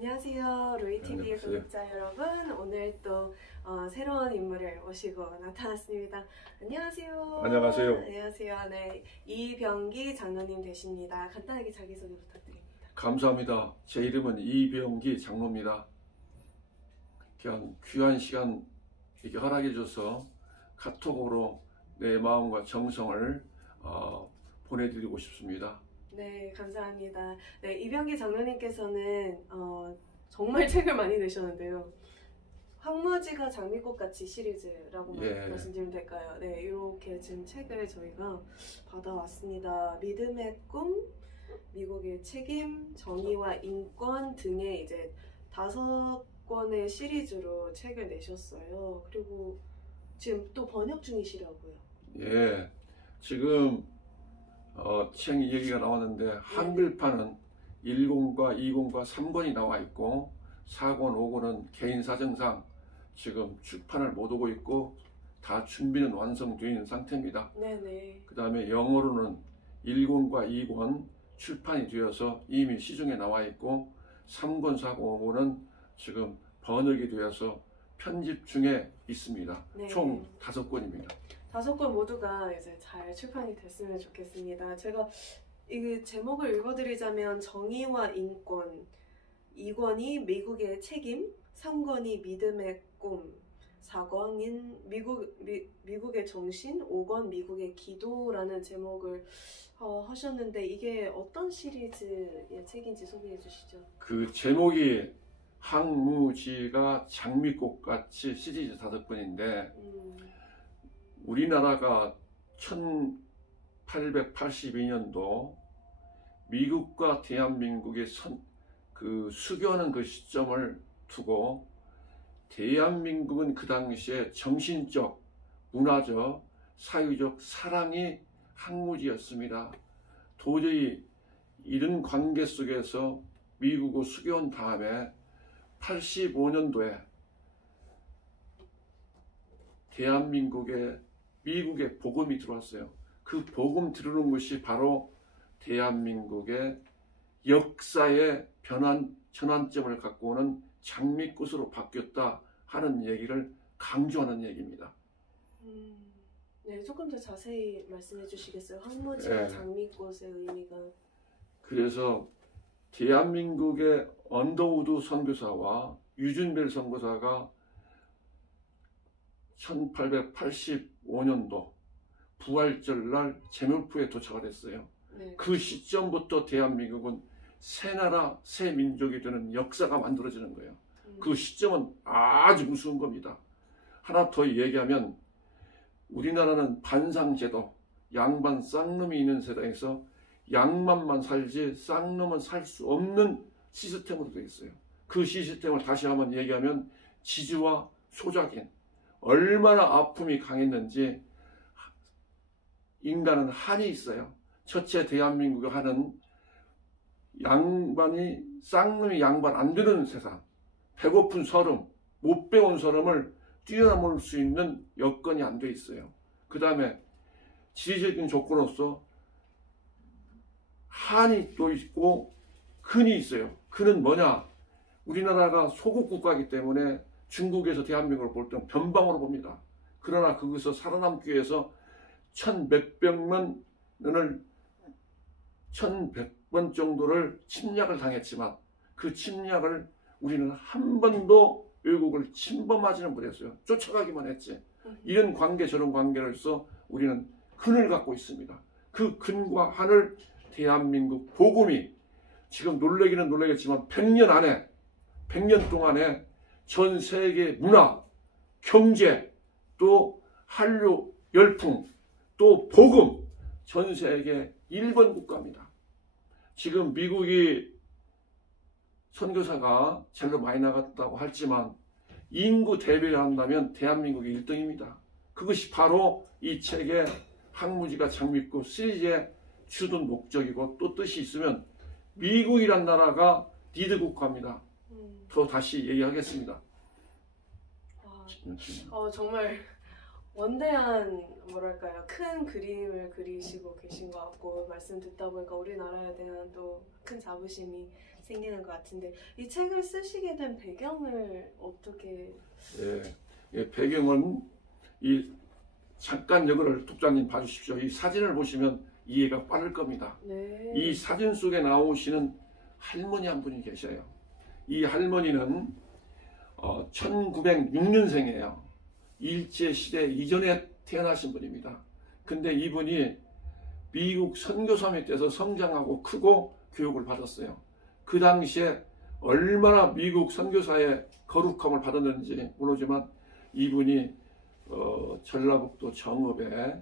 안녕하세요. 로이TV의 구독자 여러분. 오늘 또 새로운 인물을 모시고 나타났습니다. 안녕하세요. 안녕하세요. 안녕하세요. 네, 이병기 장로님 되십니다. 간단하게 자기소개 부탁드립니다. 감사합니다. 제 이름은 이병기 장로입니다. 그냥 귀한 시간 이렇게 허락해 줘서 카톡으로 내 마음과 정성을 보내드리고 싶습니다. 네, 감사합니다. 네, 이병기 장로님께서는 정말 책을 많이 내셨는데요. 황무지가 장미꽃같이 시리즈라고 말씀드리면 될까요? 네, 이렇게 지금 책을 저희가 받아왔습니다. 믿음의 꿈, 미국의 책임, 정의와 인권 등의 이제 5권의 시리즈로 책을 내셨어요. 그리고 지금 또 번역 중이시라고요. 예, 지금 책 얘기가 나왔는데 한글판은 1권과 2권과 3권이 나와 있고 4권, 5권은 개인 사정상 지금 출판을 못 하고 있고 다 준비는 완성되어 있는 상태입니다. 네네. 그 다음에 영어로는 1권과 2권 출판이 되어서 이미 시중에 나와 있고 3권, 4권, 5권은 지금 번역이 되어서 편집 중에 있습니다. 네. 총 5권입니다. 5권 모두가 이제 잘 출판이 됐으면 좋겠습니다. 제가 이 제목을 읽어드리자면 정의와 인권, 2권이 미국의 책임, 3권이 믿음의 꿈, 4권인 미국의 정신, 5권 미국의 기도라는 제목을 하셨는데 이게 어떤 시리즈의 책인지 소개해 주시죠. 그 제목이 황무지가 장미꽃같이 시리즈 5권인데 우리나라가 1882년도 미국과 대한민국의 수교하는 그 시점을 두고 대한민국은 그 당시에 정신적, 문화적, 사회적 사랑이 황무지였습니다. 도저히 이런 관계 속에서 미국을 수교한 다음에 85년도에 대한민국에 미국의 복음이 들어왔어요. 그 복음 들어오는 것이 바로 대한민국의 역사의 전환점을 갖고 오는 장미꽃으로 바뀌었다 하는 얘기를 강조하는 얘기입니다. 네, 조금 더 자세히 말씀해 주시겠어요? 황무지와 장미꽃의 의미가. 그래서 대한민국의 언더우드 선교사와 유준벨 선교사가 1885년도 부활절날 제물포에 도착을 했어요. 네. 그 시점부터 대한민국은 새 나라, 새 민족이 되는 역사가 만들어지는 거예요. 그 시점은 아주 무서운 겁니다. 하나 더 얘기하면 우리나라는 반상제도, 양반 쌍놈이 있는 세상에서 양반만 살지 쌍놈은 살 수 없는 시스템으로 되어 있어요. 그 시스템을 다시 한번 얘기하면 지주와 소작인, 얼마나 아픔이 강했는지 인간은 한이 있어요. 첫째 대한민국에 한은 양반이 쌍놈이 양반 안 되는 세상, 배고픈 서름, 못 배운 서름을 뛰어넘을 수 있는 여건이 안 돼 있어요. 그 다음에 지리적인 조건으로서 한이 또 있고 근이 있어요. 근은 뭐냐? 우리나라가 소국 국가이기 때문에 중국에서 대한민국을 볼 때는 변방으로 봅니다. 그러나 거기서 살아남기 위해서 1100번 정도를 침략을 당했지만 그 침략을 우리는 한 번도 외국을 침범하지는 못했어요. 쫓아가기만 했지. 이런 관계 저런 관계로서 우리는 근을 갖고 있습니다. 그 근과 한을 대한민국 복음이 지금 놀라기는 놀라겠지만 100년 동안에 전 세계 문화, 경제, 또 한류 열풍, 또 복음, 전 세계 1번 국가입니다. 지금 미국이 선교사가 제일로 많이 나갔다고 하지만 인구 대비를 한다면 대한민국이 1등입니다. 그것이 바로 이 책의 황무지가 장미꽃 시리즈의 주둔 목적이고 또 뜻이 있으면 미국이란 나라가 리드 국가입니다. 더 다시 얘기하겠습니다. 정말 원대한 뭐랄까요 큰 그림을 그리시고 계신 것 같고 말씀 듣다 보니까 우리나라에 대한 또 큰 자부심이 생기는 것 같은데 이 책을 쓰시게 된 배경을 어떻게? 예, 배경은 이 잠깐 이거를 독자님 봐주십시오. 이 사진을 보시면 이해가 빠를 겁니다. 네. 이 사진 속에 나오시는 할머니 한 분이 계셔요. 이 할머니는 1906년생이에요. 일제시대 이전에 태어나신 분입니다. 근데 이분이 미국 선교사 밑에서 성장하고 크고 교육을 받았어요. 그 당시에 얼마나 미국 선교사의 거룩함을 받았는지 모르지만 이분이 전라북도 정읍에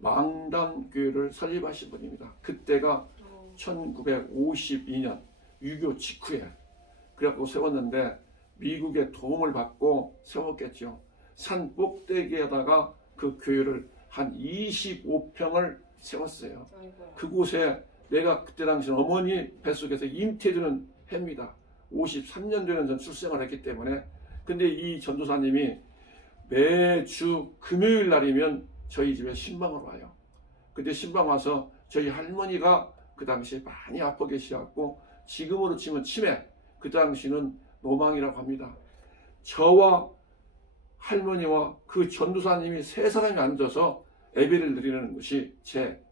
망당교회를 설립하신 분입니다. 그때가 1952년 6.25 직후에 그래갖고 세웠는데 미국의 도움을 받고 세웠겠죠. 산 꼭대기에다가 그 교회를 한 25평을 세웠어요. 그곳에 내가 그때 당시 어머니 뱃속에서 잉태되는 해입니다. 53년도에는 전 출생을 했기 때문에. 근데 이 전도사님이 매주 금요일 날이면 저희 집에 신방을 와요. 근데 신방 와서 저희 할머니가 그 당시에 많이 아파 계시갖고 지금으로 치면 치매, 그 당시는 노망이라고 합니다. 저와 할머니와 그 전도사님이 세 사람이 앉아서 예배를 드리는 것이 제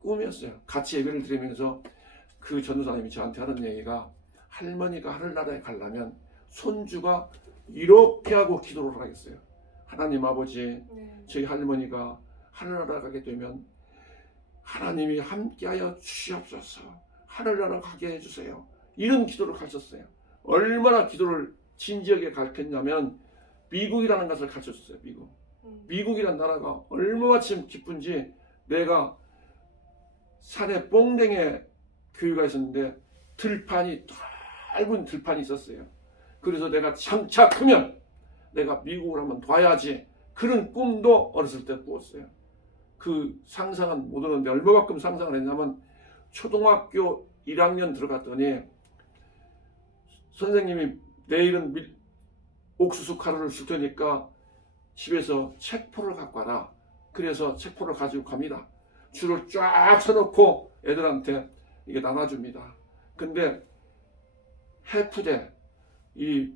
꿈이었어요. 같이 예배를 드리면서 그 전도사님이 저한테 하는 얘기가 할머니가 하늘나라에 가려면 손주가 이렇게 하고 기도를 하겠어요. 하나님 아버지, 저희 할머니가 하늘나라 가게 되면 하나님이 함께하여 주시옵소서. 하늘나라 가게 해주세요. 이런 기도를 가르쳤어요. 얼마나 기도를 진지하게 가르쳤냐면 미국이라는 것을 가르쳐줬어요. 미국이라는 나라가 얼마나 기쁜지 내가 산에 뽕댕에 교회가 있었는데 들판이 넓은 들판이 있었어요. 그래서 내가 장차 크면 내가 미국을 한번 봐야지 그런 꿈도 어렸을 때 꾸었어요. 그 상상은 못 오는데 얼마만큼 상상을 했냐면 초등학교 1학년 들어갔더니 선생님이 내일은 옥수수 가루를 줄 테니까 집에서 책포를 갖고 와라. 그래서 책포를 가지고 갑니다. 줄을 쫙 서놓고 애들한테 이게 나눠줍니다. 근데 해푸대, 이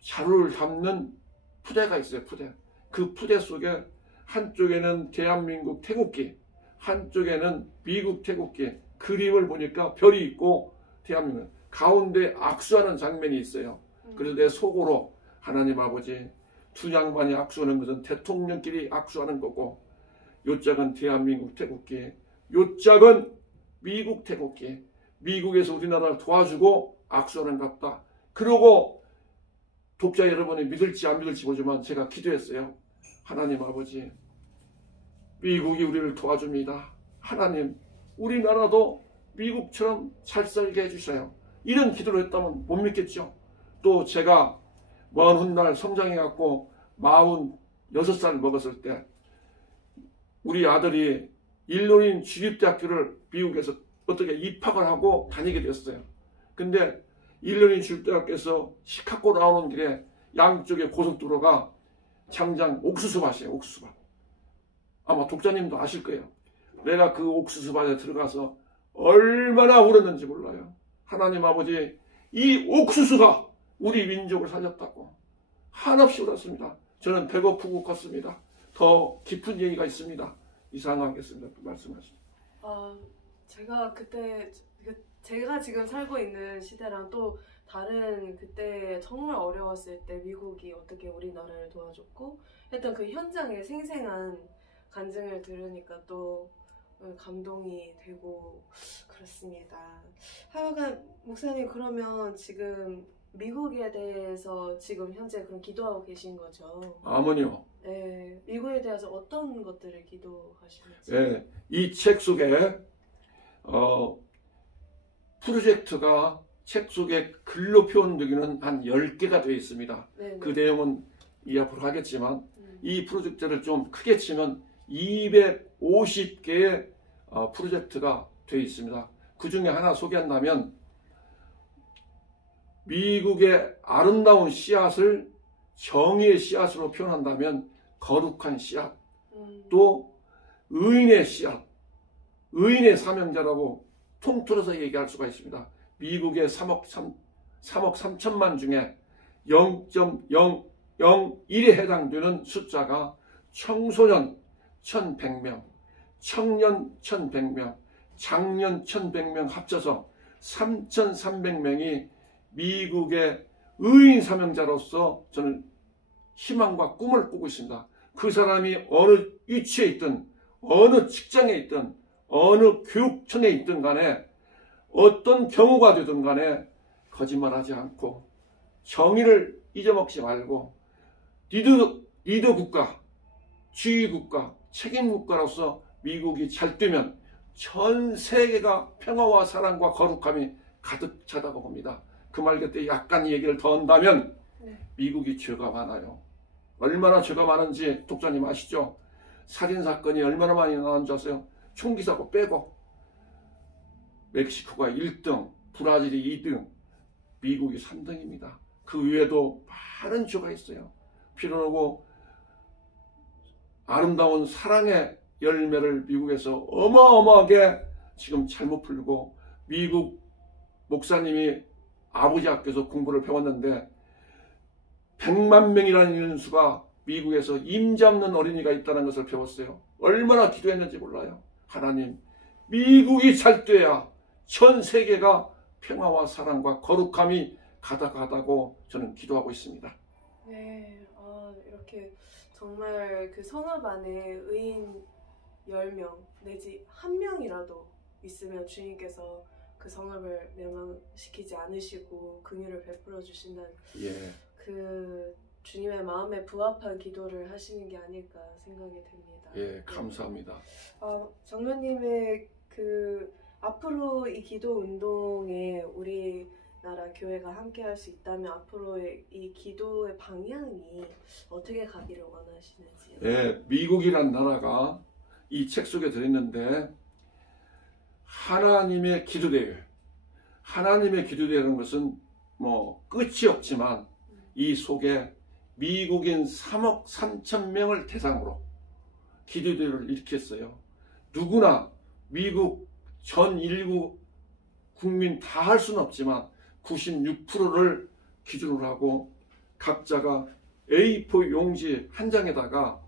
자루를 담는 푸대가 있어요. 푸대. 그 푸대 속에 한쪽에는 대한민국 태국기, 한쪽에는 미국 태국기 그림을 보니까 별이 있고 대한민국 가운데 악수하는 장면이 있어요. 그래서 내 속으로 하나님 아버지 두 양반이 악수하는 것은 대통령끼리 악수하는 거고 요짝은 대한민국 태국기, 요짝은 미국 태국기, 미국에서 우리나라를 도와주고 악수하는 것 같다. 그러고 독자 여러분이 믿을지 안 믿을지 보지만 제가 기도했어요. 하나님 아버지, 미국이 우리를 도와줍니다. 하나님, 우리나라도 미국처럼 잘 살게 해주세요. 이런 기도를 했다면 못 믿겠죠. 또 제가 먼 훗날 성장해갖고 46살 먹었을 때 우리 아들이 일본인 주립대학교를 미국에서 어떻게 입학을 하고 다니게 됐어요. 근데 일본인 주립대학교에서 시카고 나오는 길에 양쪽에 고속도로가 장장 옥수수밭이에요. 옥수수밭. 아마 독자님도 아실 거예요. 내가 그 옥수수밭에 들어가서 얼마나 울었는지 몰라요. 하나님 아버지, 이 옥수수가 우리 민족을 살렸다고 한없이 울었습니다. 저는 배고프고 컸습니다. 더 깊은 얘기가 있습니다. 이상하겠습니다. 말씀하십시오. 제가 그때 제가 지금 살고 있는 시대랑 또 다른 그때 정말 어려웠을 때 미국이 어떻게 우리나라를 도와줬고 했던 그 현장의 생생한 간증을 들으니까 또 감동이 되고 그렇습니다. 하여간 목사님, 그러면 지금 미국에 대해서 지금 현재 그럼 기도하고 계신 거죠? 아버니요. 네, 미국에 대해서 어떤 것들을 기도하시는지. 네, 이 책 속에 프로젝트가 책 속에 글로 표현되기는 한 10개가 되어 있습니다. 네네. 그 내용은 이 앞으로 하겠지만 이 프로젝트를 좀 크게 치면 250개의 프로젝트가 되어 있습니다. 그 중에 하나 소개한다면 미국의 아름다운 씨앗을 정의의 씨앗으로 표현한다면 거룩한 씨앗, 또 의인의 씨앗, 의인의 사명자라고 통틀어서 얘기할 수가 있습니다. 미국의 3억 3천만 중에 0.001에 해당되는 숫자가 청소년 1,100명, 청년 1,100명, 장년 1,100명 합쳐서 3,300명이 미국의 의인 사명자로서 저는 희망과 꿈을 꾸고 있습니다. 그 사람이 어느 위치에 있든 어느 직장에 있든 어느 교육청에 있든 간에 어떤 경우가 되든 간에 거짓말하지 않고 정의를 잊어먹지 말고 리더 국가, 지휘 국가, 책임 국가로서 미국이 잘 되면 전 세계가 평화와 사랑과 거룩함이 가득 차다고 봅니다. 그 말 그때 약간 얘기를 더 한다면 미국이 죄가 많아요. 얼마나 죄가 많은지 독자님 아시죠? 살인사건이 얼마나 많이 나온 줄 아세요? 총기사고 빼고. 멕시코가 1등, 브라질이 2등, 미국이 3등입니다. 그 외에도 많은 죄가 있어요. 필요하고 아름다운 사랑의 열매를 미국에서 어마어마하게 지금 잘못 풀고, 미국 목사님이 아버지 학교에서 공부를 배웠는데 100만 명이라는 인수가 미국에서 임자 없는 어린이가 있다는 것을 배웠어요. 얼마나 기도했는지 몰라요. 하나님, 미국이 잘 돼야 전 세계가 평화와 사랑과 거룩함이 가득하다고 저는 기도하고 있습니다. 네, 이렇게 정말 그 성읍 안에 의인 10명 내지 1명이라도 있으면 주님께서 그 성읍을 멸망시키지 않으시고 긍휼을 베풀어 주신다는 그 주님의 마음에 부합한 기도를 하시는 게 아닐까 생각이 됩니다. 예, 감사합니다. 장로님의 그 앞으로 이 기도 운동에 우리나라 교회가 함께할 수 있다면 앞으로의 이 기도의 방향이 어떻게 가기를 원하시는지요? 예, 미국이란 나라가 이 책 속에 들어있는데 하나님의 기도대회, 하나님의 기도대회라는 것은 뭐 끝이 없지만 이 속에 미국인 3억 3천 명을 대상으로 기도대회를 일으켰어요. 누구나 미국 전 인류 국민 다 할 수는 없지만 96%를 기준으로 하고 각자가 A4 용지 한 장에다가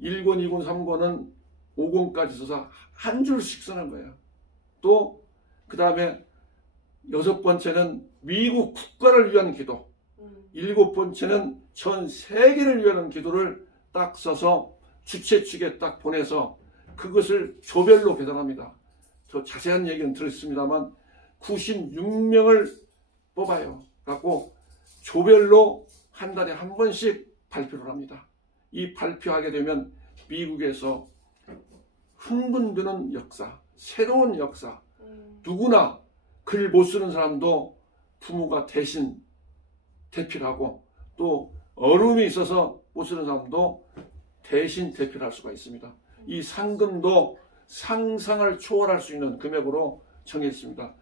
1권, 2권, 3권은 5권까지 써서 한 줄씩 쓰는 거예요. 또 그 다음에 6번째는 미국 국가를 위한 기도, 7번째는 전 세계를 위한 기도를 딱 써서 주최 측에 딱 보내서 그것을 조별로 배달합니다. 저 자세한 얘기는 들었습니다만 96명을 뽑아요. 갖고 조별로 한 달에 한 번씩 발표를 합니다. 이 발표하게 되면 미국에서 흥분되는 역사, 새로운 역사, 누구나 글 못 쓰는 사람도 부모가 대신 대필 하고 또 어려움이 있어서 못 쓰는 사람도 대신 대필할 수가 있습니다. 이 상금도 상상을 초월할 수 있는 금액으로 정했습니다.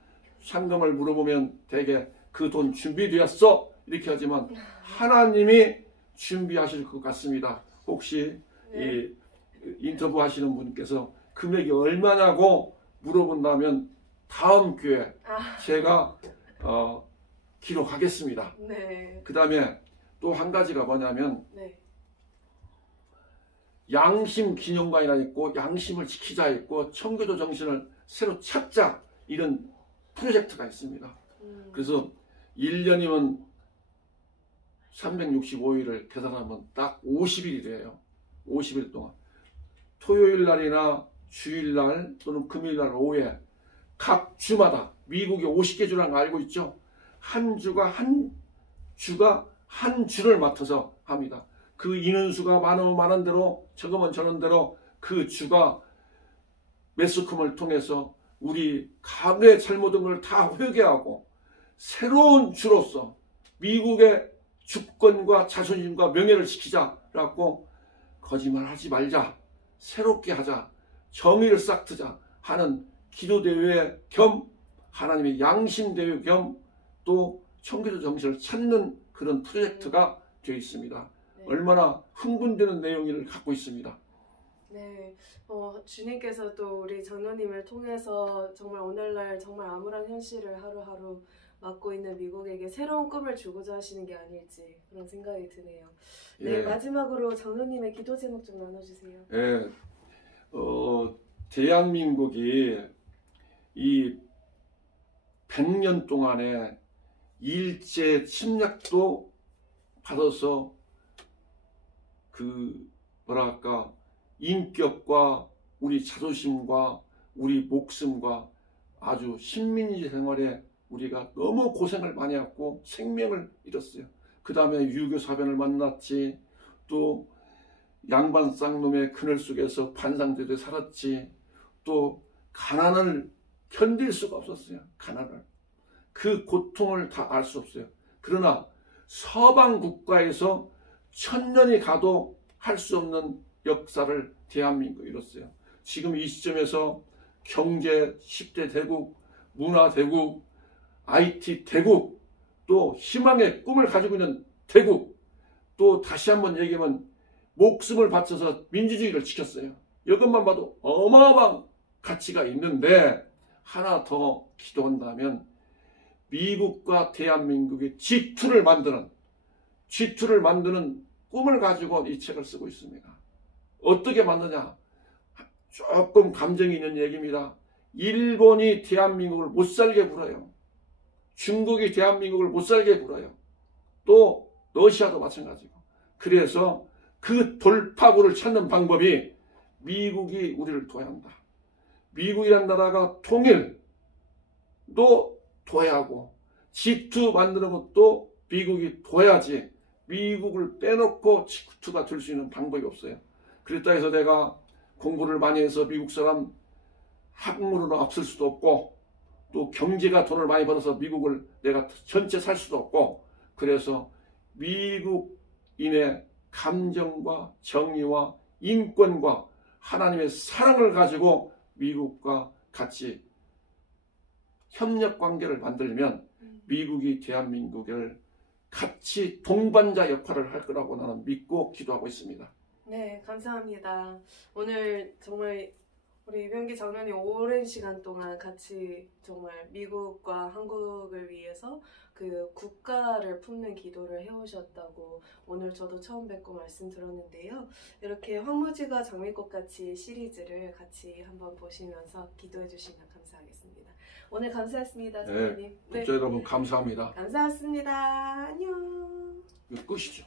상금을 물어보면 대개 그 돈 준비되었어? 이렇게 하지만 하나님이 준비하실 것 같습니다. 혹시 이 인터뷰 하시는 분께서 금액이 얼마냐고 물어본다면 다음 기회에 제가 기록하겠습니다. 네. 그 다음에 또 한 가지가 뭐냐면 네. 양심 기념관이라 있고 양심을 지키자 있고 청교도 정신을 새로 찾자 이런 프로젝트가 있습니다. 그래서 1년이면 365일을 계산하면 딱 50일이 돼요. 50일 동안 토요일 날이나 주일날 또는 금요일날 오후에 각 주마다 미국이 50개 주라는 거 알고 있죠? 한 주가 한 주를 맡아서 합니다. 그 인원수가 많으면 많은 대로 적으면 적은 대로 그 주가 매스컴을 통해서 우리 과거에 잘못한 걸 다 회개하고 새로운 주로서 미국의 주권과 자존심과 명예를 지키자라고 거짓말하지 말자, 새롭게 하자, 정의를 싹트자 하는 기도대회 겸 하나님의 양심대회 겸 또 청교도 정신을 찾는 그런 프로젝트가 되어 있습니다. 네. 얼마나 흥분되는 내용을 갖고 있습니다. 네, 주님께서 또 우리 장로님을 통해서 정말 오늘날 정말 암울한 현실을 하루하루 맡고 있는 미국에게 새로운 꿈을 주고자 하시는 게 아닐지 그런 생각이 드네요. 네, 마지막으로 장로님의 기도 제목 좀 나눠주세요. 예, 대한민국이 이 100년 동안에 일제 침략도 받아서 뭐랄까 인격과 우리 자존심과 우리 목숨과 아주 식민지 생활에 우리가 너무 고생을 많이 했고 생명을 잃었어요. 그 다음에 유교 사변을 만났지, 또 양반 쌍놈의 그늘 속에서 반상되듯 살았지, 또 가난을 견딜 수가 없었어요. 가난을. 그 고통을 다 알 수 없어요. 그러나 서방 국가에서 1000년이 가도 할 수 없는 역사를 대한민국이 이뤘어요. 지금 이 시점에서 경제 10대 대국, 문화 대국, IT 대국, 또 희망의 꿈을 가지고 있는 대국, 또 다시 한번 얘기하면 목숨을 바쳐서 민주주의를 지켰어요. 이것만 봐도 어마어마한 가치가 있는데, 하나 더 기도한다면 미국과 대한민국의 G2를 만드는 꿈을 가지고 이 책을 쓰고 있습니다. 어떻게 만드냐? 조금 감정이 있는 얘기입니다. 일본이 대한민국을 못 살게 굴어요. 중국이 대한민국을 못 살게 굴어요. 또 러시아도 마찬가지고. 그래서 그 돌파구를 찾는 방법이 미국이 우리를 도와야 한다. 미국이란 나라가 통일도 도와야 하고 G2 만드는 것도 미국이 도와야지, 미국을 빼놓고 G2가 될 수 있는 방법이 없어요. 그랬다 해서 내가 공부를 많이 해서 미국 사람 학문으로 앞설 수도 없고, 또 경제가 돈을 많이 벌어서 미국을 내가 전체 살 수도 없고, 그래서 미국인의 감정과 정의와 인권과 하나님의 사랑을 가지고 미국과 같이 협력 관계를 만들면 미국이 대한민국을 같이 동반자 역할을 할 거라고 나는 믿고 기도하고 있습니다. 네, 감사합니다. 오늘 정말 우리 이병기 장로님 오랜 시간 동안 같이 정말 미국과 한국을 위해서 그 국가를 품는 기도를 해오셨다고 오늘 저도 처음 뵙고 말씀 들었는데요. 이렇게 황무지가 장미꽃같이 시리즈를 같이 한번 보시면서 기도해 주시면 감사하겠습니다. 오늘 감사했습니다, 장로님. 네, 독자 여러분 감사합니다. 감사했습니다. 안녕. 이거 끝이죠.